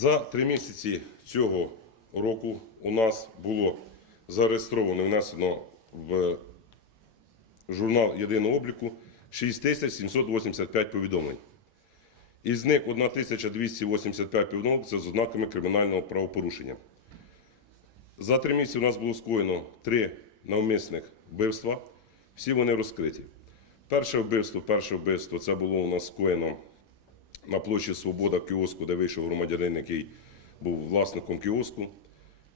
За три місяці цього року у нас було зареєстровано внесено в журнал єдиного обліку 6785 повідомлень. Із них 1285 повідомлень це з ознаками кримінального правопорушення. За три місяці у нас було скоєно три навмисних вбивства. Всі вони розкриті. Перше вбивство, перше вбивство це було у нас скоєно на площі Свобода кіоску, де вийшов громадянин, який був власником кіоску,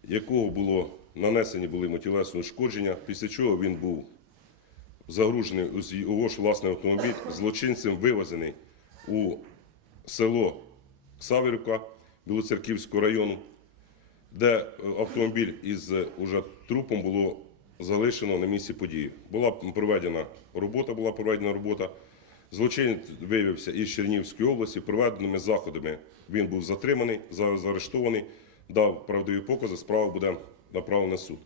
якого було нанесені були йому тілесні ушкодження, після чого він був загружений у його ж власний автомобіль, злочинцем вивезений у село Саверівка Білоцерківського району, де е, автомобіль із е, уже трупом було залишено на місці події. Була проведена робота, була проведена робота. Злочинець виявився із Чернігівської області. Проведеними заходами він був затриманий, зараз заарештований, дав правдиві покази, справа буде направлена в суд.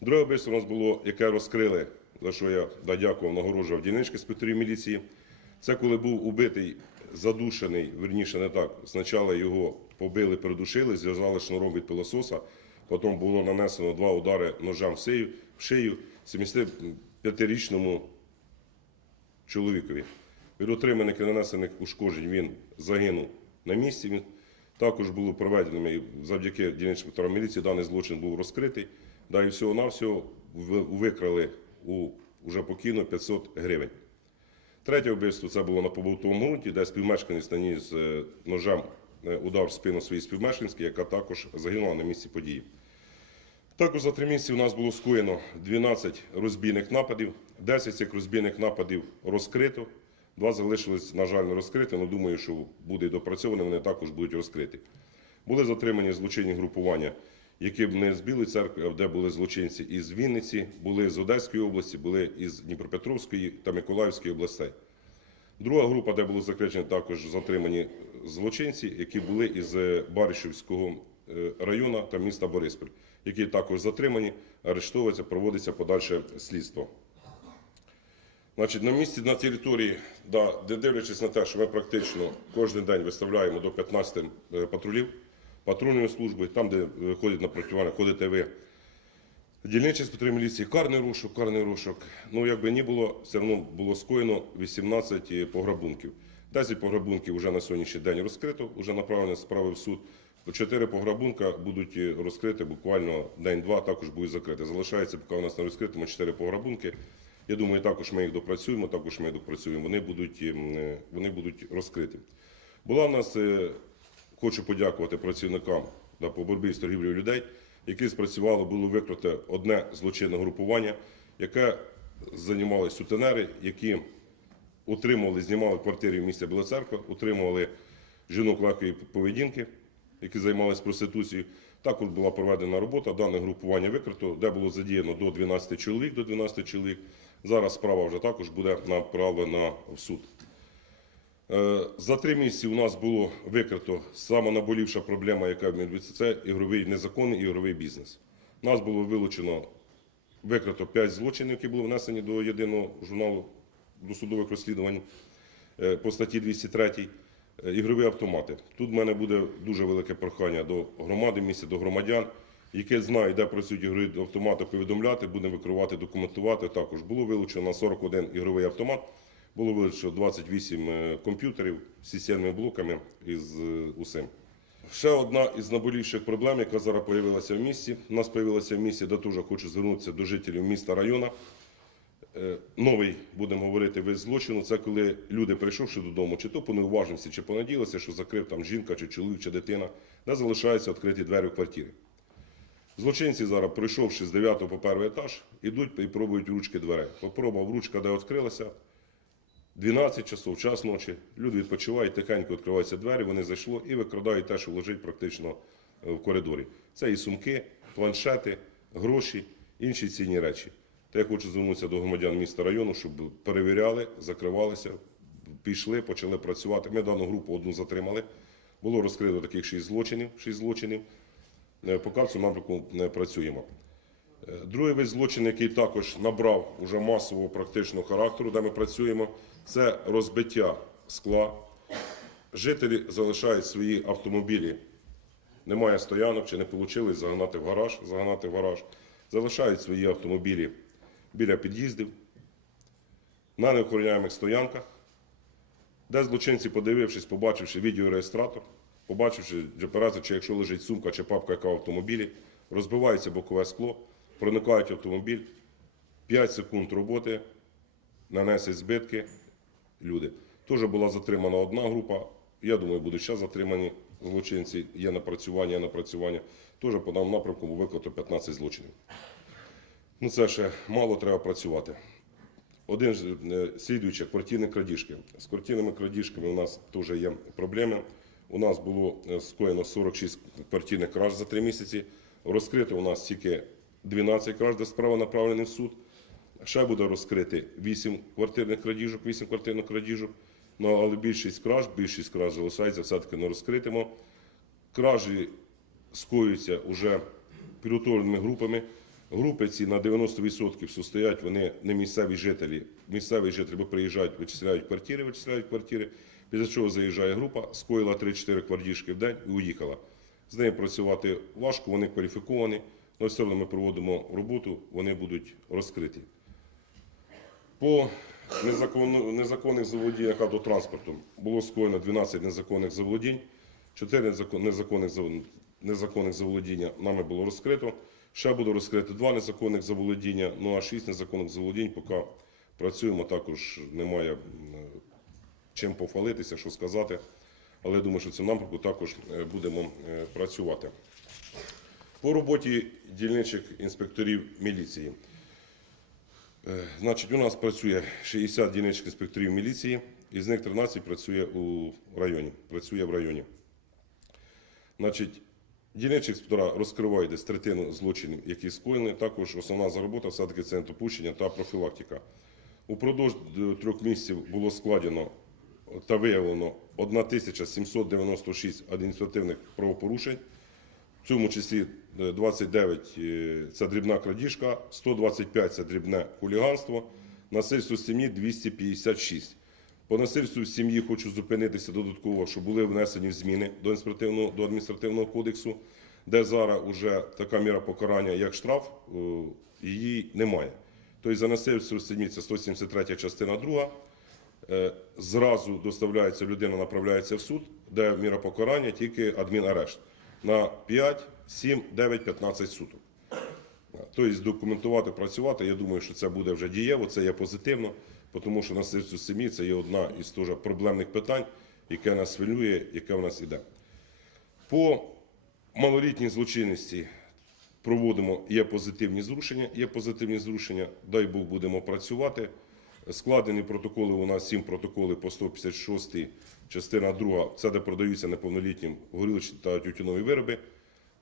Друге вбивство у нас було, яке розкрили, за що я да, дякував, нагороджував дільнички інспекторів міліції. Це коли був убитий, задушений, верніше не так. Спочатку його побили, придушили, зв'язали шнуром від пилососа. Потім було нанесено два удари ножем в шию 75-річному чоловікові. Від отриманих і нанесених ушкоджень він загинув на місці. Також було проведено завдяки дільничним інспекторам міліції даний злочин був розкритий. Да, і всього-навсього викрали у вже покійно 500 гривень. Третє вбивство це було на побутовому ґрунті, де співмешканець наніс е, ножем е, удар в спину своїй співмешканській, яка також загинула на місці події. Також за три місяці у нас було скоєно 12 розбійних нападів, 10 цих розбійних нападів розкрито, два залишились, на жаль, не розкриті, але думаю, що буде допрацьовано, вони також будуть розкриті. Були затримані злочинні групування, які б не з Білої церкви, а де були злочинці із Вінниці, були з Одеської області, були із Дніпропетровської та Миколаївської областей. Друга група, де були закричені також затримані злочинці, які були із е, Баришівського е, району та міста Бориспіль, які також затримані, арештовуються, проводиться подальше слідство. Значить, на місці на території, да, де дивлячись на те, що ми практично кожен день виставляємо до 15 е, патрулів патрульної служби, там, де е, ходять напрацювання, ходите ви. Дільничий з міліції, карний розшук, карний розшук. Ну, якби ні було, все одно було скоєно 18 пограбунків. 10 пограбунків вже на сьогоднішній день розкрито, вже направлені справи в суд. Чотири пограбунка будуть е, розкриті буквально день-два, також будуть закриті. Залишається, поки у нас не розкритимо 4 пограбунки. Я думаю, також ми їх допрацюємо, також ми їх допрацюємо. Вони будуть, ем, е, вони будуть розкриті. Була в нас, е, хочу подякувати працівникам да, по боротьбі з торгівлею людей, які спрацювали, було викрите одне злочинне групування, яке займалися сутенери, які утримували, знімали квартири в місті Біла Церква, утримували жінок легкої поведінки, які займалися проституцією. Також була проведена робота, дане групування викрито, де було задіяно до 12 чоловік, до 12 чоловік. Зараз справа вже також буде направлена в суд. Е, За три місяці у нас було викрито сама наболівша проблема, яка відбувається, це ігровий незаконний ігровий бізнес. У нас було вилучено викрито 5 злочинів, які були внесені до єдиного журналу досудових розслідувань е, по статті 203 е, ігрові автомати. Тут в мене буде дуже велике прохання до громади міста, до громадян, які знають, де працюють ігрові автомати, повідомляти, будемо викривати, документувати. Також було вилучено на 41 ігровий автомат. Було вилучено 28 е, комп'ютерів з системними блоками із е, усім. Ще одна із наболівших проблем, яка зараз з'явилася в місті. У нас з'явилася в місті, де теж хочу звернутися до жителів міста району. Е, Новий, будемо говорити, вид злочину. Це коли люди, прийшовши додому, чи то по неуважності, чи понаділися, що закрив там жінка, чи чоловік, чи дитина, де залишаються відкриті двері в квартирі. Злочинці зараз, прийшовши з 9 по перший етаж, ідуть і пробують ручки дверей. Попробував ручка, де відкрилася. 12 часов, час ночі, люди відпочивають, тихенько відкриваються двері, вони зайшло і викрадають те, що лежить практично е, в коридорі. Це і сумки, планшети, гроші, інші цінні речі. Та я хочу звернутися до громадян міста району, щоб перевіряли, закривалися, пішли, почали працювати. Ми дану групу одну затримали. Було розкрито таких 6 злочинів, 6 злочинів. Е, Поки в цьому напрямку не працюємо. Е, Другий вид злочин, який також набрав уже масового практичного характеру, де ми працюємо, це розбиття скла. Жителі залишають свої автомобілі немає стоянок чи не вийшло загнати в гараж, загнати в гараж, залишають свої автомобілі біля під'їздів, на неохороняємих стоянках, де злочинці, подивившись, побачивши відеореєстратор, побачивши операцію, чи якщо лежить сумка чи папка, яка в автомобілі, розбивається бокове скло, проникають в автомобіль, 5 секунд роботи, нанесять збитки, люди. Теж була затримана одна група. Я думаю, будуть ще затримані злочинці. Є напрацювання, є напрацювання. Теж по даному напрямку виклато 15 злочинів. Ну це ще мало треба працювати. Один ж е, слідуючий квартирні крадіжки. З квартирними крадіжками у нас теж є проблеми. У нас було е, скоєно 46 квартирних краж за три місяці. Розкрито у нас тільки 12 краж, де справа направлені в суд. Ще буде розкрити 8 квартирних крадіжок, 8 квартирних крадіжок. Ну, але більшість краж, більшість краж залишається все-таки не розкритимо. Кражі скоюються вже підготовленими групами. Групи ці на 90% состоять, вони не місцеві жителі. Місцеві жителі приїжджають, вичисляють квартири, вичисляють квартири. Після чого заїжджає група, скоїла 3-4 квартирки в день і уїхала. З нею працювати важко, вони кваліфіковані, але все одно ми проводимо роботу, вони будуть розкриті. По незаконних заволодіннях автотранспортом було скоєно 12 незаконних заволодінь, 4 незаконних заволодіння нами було розкрито. Ще буде розкрито 2 незаконних заволодіння, ну а 6 незаконних заволодінь поки працюємо, також немає чим похвалитися, що сказати. Але думаю, що в цьому напрямку також е, будемо е, працювати. По роботі дільничих інспекторів міліції. Е, Значить, у нас працює 60 дільничих інспекторів міліції, із них 13 працює у районі. Працює в районі. Значить, дільничі інспектора розкривають десь третину злочинів, які скоєні. Також основна робота все-таки це недопущення та профілактика. Упродовж трьох місяців було складено та виявлено 1796 адміністративних правопорушень. В цьому числі е, 29 е, це дрібна крадіжка, 125 це дрібне хуліганство, насильство сім'ї 256. По насильству в сім'ї хочу зупинитися додатково, що були внесені зміни до адміністративного, до адміністративного кодексу, де зараз вже така міра покарання, як штраф, е, її немає. Тобто за насильство в сім'ї це 173 частина 2. Е, Зразу доставляється людина, направляється в суд, де міра покарання тільки адмінарешт на 5, 7, 9, 15 суток. Тобто документувати, працювати, я думаю, що це буде вже дієво, це є позитивно, тому що насильство в сім'ї це є одна із теж проблемних питань, яке нас хвилює, яке в нас іде. По малолітній злочинності проводимо, є позитивні зрушення, є позитивні зрушення, дай Бог будемо працювати. Складені протоколи, у нас 7 протоколи по 156 частина 2, це де продаються неповнолітнім горілочні та тютюнові вироби.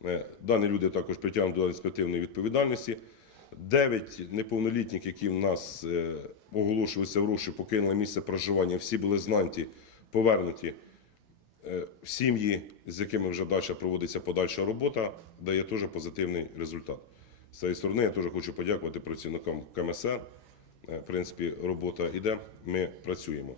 Е, Дані люди також притягнуті до адміністративної відповідальності. Дев'ять неповнолітніх, які в нас е, оголошувалися в розшук, покинули місце проживання, всі були знанті, повернуті е, в сім'ї, з якими вже далі проводиться подальша робота, дає теж позитивний результат. З цієї сторони я теж хочу подякувати працівникам КМСН. Е, В принципі, робота йде, ми працюємо.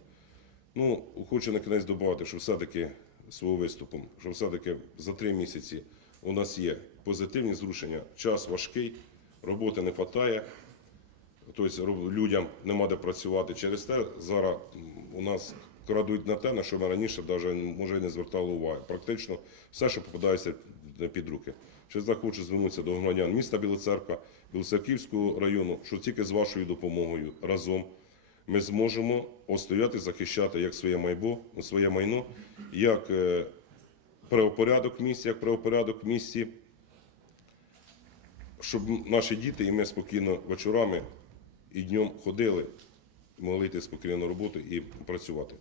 Ну, хочу на кінець додати, що все-таки свого виступу, що все-таки за три місяці у нас є позитивні зрушення, час важкий, роботи не вистачає, тобто людям нема де працювати. Через те зараз у нас крадуть на те, на що ми раніше навіть може і не звертали уваги. Практично все, що попадається під руки. Через це звернутися до громадян міста Білоцерква, Білоцерківського району, що тільки з вашою допомогою разом ми зможемо остояти, захищати як своє майбо, своє майно, як е, правопорядок в місті, як правопорядок місті, щоб наші діти і ми спокійно вечорами і днем ходили, могли йти спокійно на роботу і працювати.